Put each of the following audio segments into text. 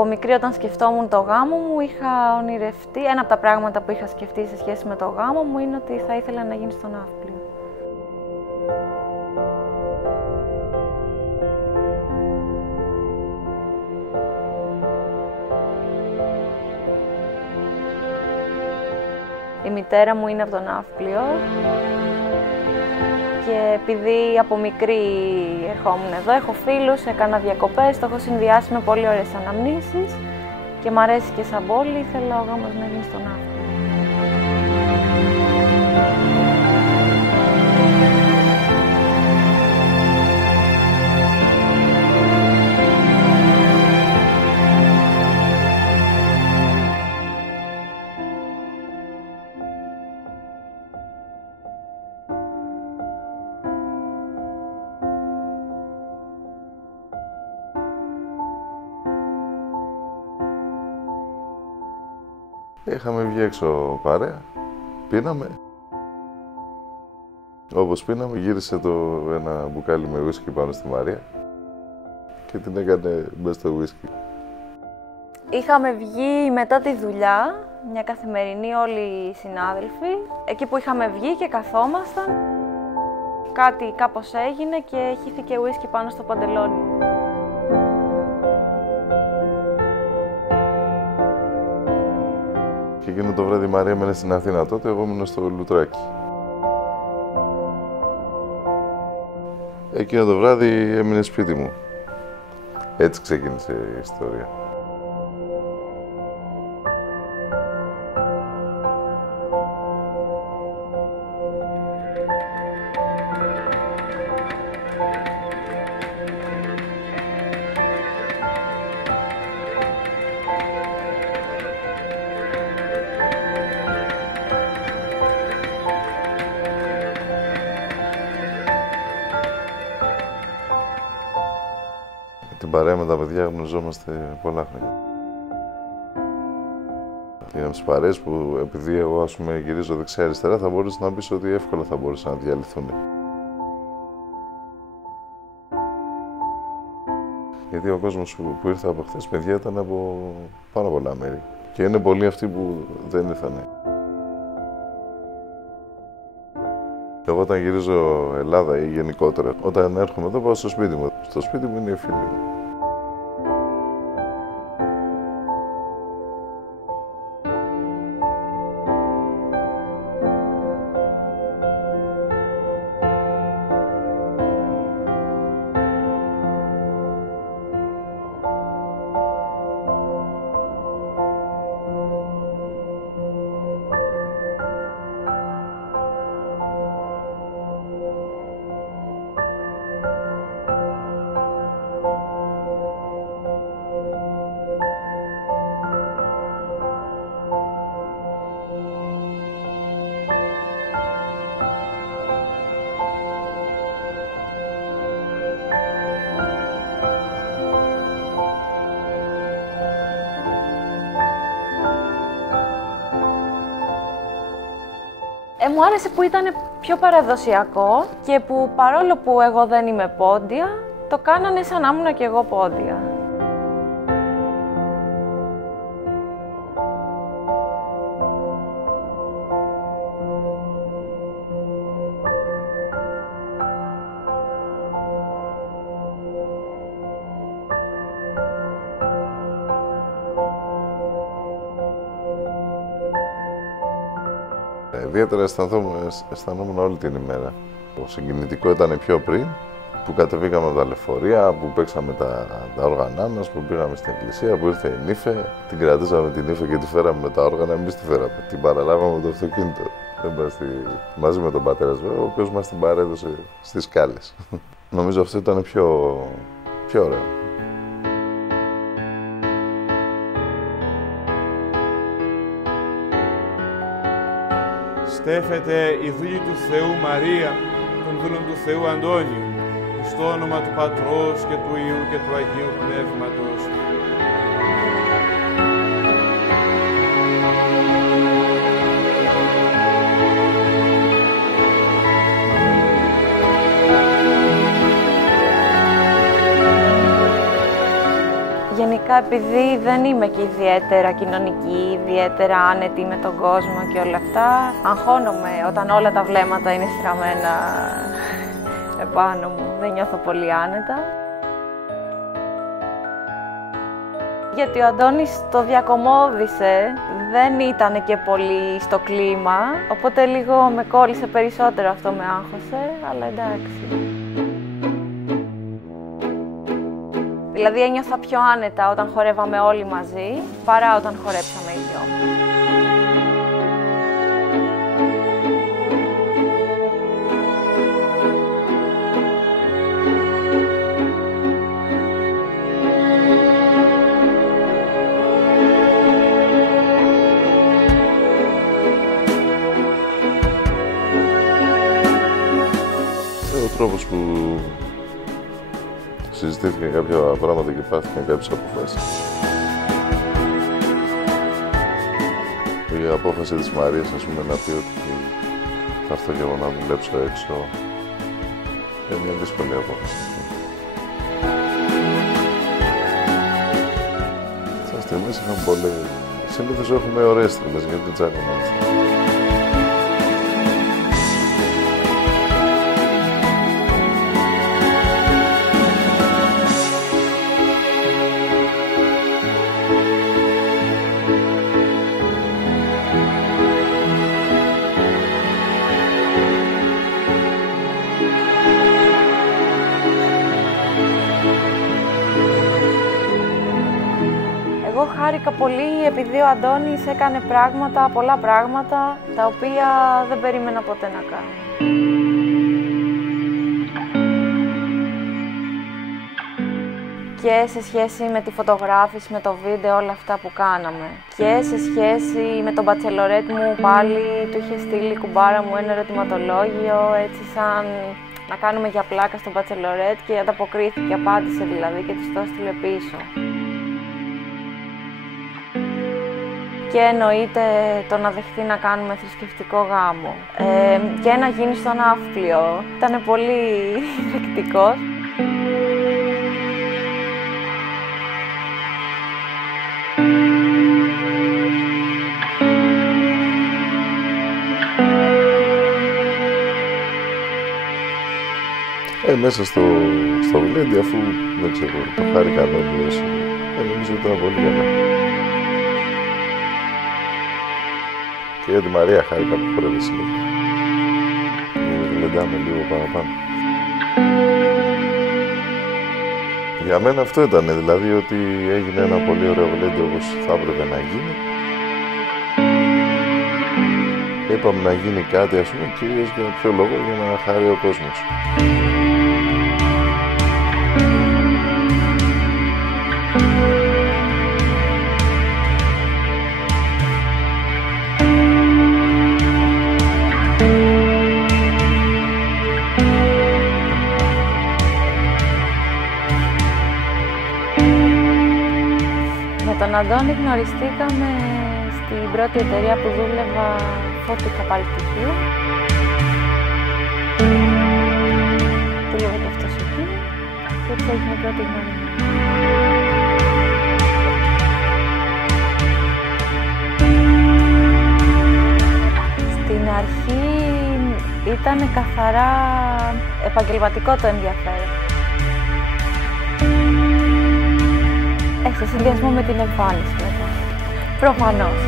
Από μικρή όταν σκεφτόμουν το γάμο μου, είχα ονειρευτεί, ένα από τα πράγματα που είχα σκεφτεί σε σχέση με το γάμο μου είναι ότι θα ήθελα να γίνει στο ναύπλιο. Η μητέρα μου είναι από το ναύπλιο και επειδή από μικρή ερχόμουν εδώ, έχω φίλους, έκανα διακοπές, το έχω συνδυάσει με πολύ ωραίες αναμνήσεις και μ' αρέσει και σαν πόλη, ήθελα ο γάμος να γίνει στο ναύπλιο. Είχαμε βγει έξω παρέα, πίναμε. Όπως πίναμε, γύρισε ένα μπουκάλι με ουίσκι πάνω στη Μαρία και την έκανε μέσα στο ουίσκι. Είχαμε βγει μετά τη δουλειά, μια καθημερινή όλοι οι συνάδελφοι. Εκεί που είχαμε βγει και καθόμασταν, κάπως έγινε και χύθηκε ουίσκι πάνω στο παντελόνι μου. Και εκείνο το βράδυ η Μαρία έμενε στην Αθήνα τότε, εγώ ήμουν στο Λουτράκι. Εκείνο το βράδυ έμεινε σπίτι μου. Έτσι ξεκίνησε η ιστορία. Την παρέα με τα παιδιά γνωριζόμαστε πολλά χρόνια. Είναι από τις παρέες που επειδή εγώ γυρίζω δεξιά-αριστερά θα μπορείς να πεις ότι εύκολα θα μπορούσαν να διαλυθούν. Γιατί ο κόσμος που ήρθε από χθες παιδιά ήταν από πάρα πολλά μέρη. Και είναι πολλοί αυτοί που δεν ήρθανε. Εγώ όταν γυρίζω Ελλάδα ή γενικότερα, όταν έρχομαι εδώ πάω στο σπίτι μου. Στο σπίτι μου είναι οι φίλοι μου. Μου άρεσε που ήταν πιο παραδοσιακό και που παρόλο που εγώ δεν είμαι πόντια, το κάνανε σαν να ήμουν και εγώ πόντια. Ιδιαίτερα αισθανόμουν όλη την ημέρα. Το συγκινητικό ήταν πιο πριν, που κατεβήκαμε από τα λεωφορεία, που παίξαμε τα όργανά μας, που πήγαμε στην εκκλησία, που ήρθε η νύφε, την κρατήσαμε την νύφε και τη φέραμε με τα όργανα, εμείς τη φέραμε. Την παραλάβαμε με το αυτοκίνητο. Μαζί με τον πατέρα βέβαια, ο οποίος μας την παρέδωσε στις σκάλες. Νομίζω αυτό ήταν πιο ωραίο. Στέφεται η δούλη του Θεού Μαρία, των δούλων του Θεού Αντώνιου, στο όνομα του Πατρός και του Υιού και του Αγίου Πνεύματος. Γενικά επειδή δεν είμαι και ιδιαίτερα κοινωνική, ιδιαίτερα άνετη με τον κόσμο και όλα αυτά, αγχώνομαι όταν όλα τα βλέμματα είναι στραμμένα επάνω μου. Δεν νιώθω πολύ άνετα. Γιατί ο Αντώνης το διακομώδησε, δεν ήταν και πολύ στο κλίμα, οπότε λίγο με κόλλησε περισσότερο, αυτό με άγχωσε, αλλά εντάξει. Δηλαδή ένιωθα πιο άνετα όταν χορεύαμε όλοι μαζί, παρά όταν χορέψαμε οι δυο. Ο τρόπος που συζητήθηκαν κάποια πράγματα και πάρθηκαν κάποιες αποφάσεις. Η απόφαση της Μαρίας, ας πούμε, να πει ότι θα έρθω και εγώ να δουλέψω έξω, είναι μια δύσκολη απόφαση. Στις στιγμές είχαμε πολύ... Συνήθως έχουμε ωραίες στιγμές, γιατί τσάκωνομαστε. Εγώ χάρηκα πολύ επειδή ο Αντώνης έκανε πράγματα, πολλά πράγματα, τα οποία δεν περίμενα ποτέ να κάνω. Και σε σχέση με τη φωτογράφηση, με το βίντεο, όλα αυτά που κάναμε. Και σε σχέση με τον μπατσελορέτ μου πάλι, του είχε στείλει η κουμπάρα μου ένα ερωτηματολόγιο, έτσι σαν να κάνουμε για πλάκα στον μπατσελορέτ, και ανταποκρίθηκε, απάντησε δηλαδή και της το έστειλε πίσω. Και εννοείται το να δεχτεί να κάνουμε θρησκευτικό γάμο και να γίνει στο ναύπλιο. Ήταν πολύ δεκτικός. Μέσα στο γλέντι, αφού δεν ξέρω, το χάρηκαν όλοι όσοι, νομίζω ότι ήταν πολύ καλά. Και για τη Μαρία χάρηκα που χορεύει συνέχεια. Γλεντάμε λίγο παραπάνω. Για μένα αυτό ήταν, δηλαδή ότι έγινε ένα πολύ ωραίο γλέντι όπως θα έπρεπε να γίνει. Είπαμε να γίνει κάτι, ας πούμε, κυρίως για ποιο λόγο, για να χαρεί ο κόσμος. Με τον Αντώνη γνωριστήκαμε στην πρώτη εταιρεία που δούλευα, φώτικα πάλι πτυχίο. Δούλευα και αυτός εκεί και έτσι έγινε η πρώτη γνωριμία. Στην αρχή ήταν καθαρά επαγγελματικό το ενδιαφέρον. Σε συνδυασμό με την εμφάνιση μετά. Προφανώς.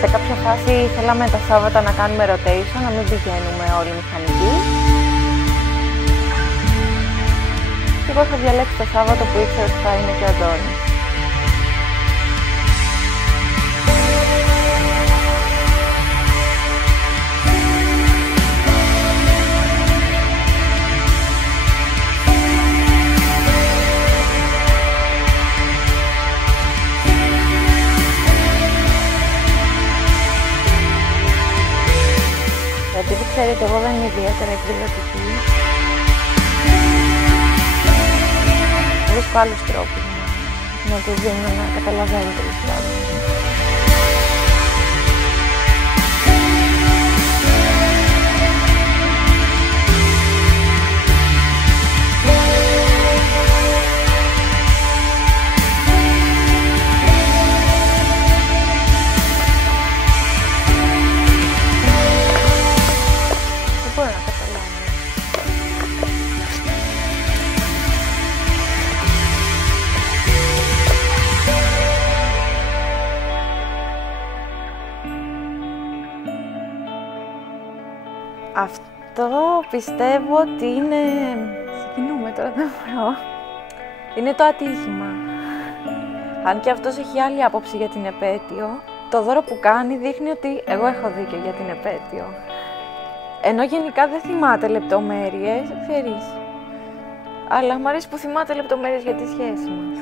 Σε κάποια φάση θέλαμε τα Σάββατα να κάνουμε rotation, να μην πηγαίνουμε όλοι μηχανικοί. Και εγώ είχα διαλέξει το Σάββατο που ήξερα ότι θα είναι και ο Αντώνης. Επειδή ξέρετε, εγώ δεν είμαι ιδιαίτερα εκδηλωτική. Βρίσκω άλλους τρόπους να του δίνω να καταλαβαίνει τέλος πάντων. Αυτό πιστεύω ότι είναι... Συγκινούμε τώρα, δεν μπορώ. Είναι το ατύχημα. Αν και αυτός έχει άλλη άποψη για την επέτειο, το δώρο που κάνει δείχνει ότι εγώ έχω δίκιο για την επέτειο. Ενώ γενικά δεν θυμάται λεπτομέρειες, ξέρεις. Αλλά μου αρέσει που θυμάται λεπτομέρειες για τη σχέση μας.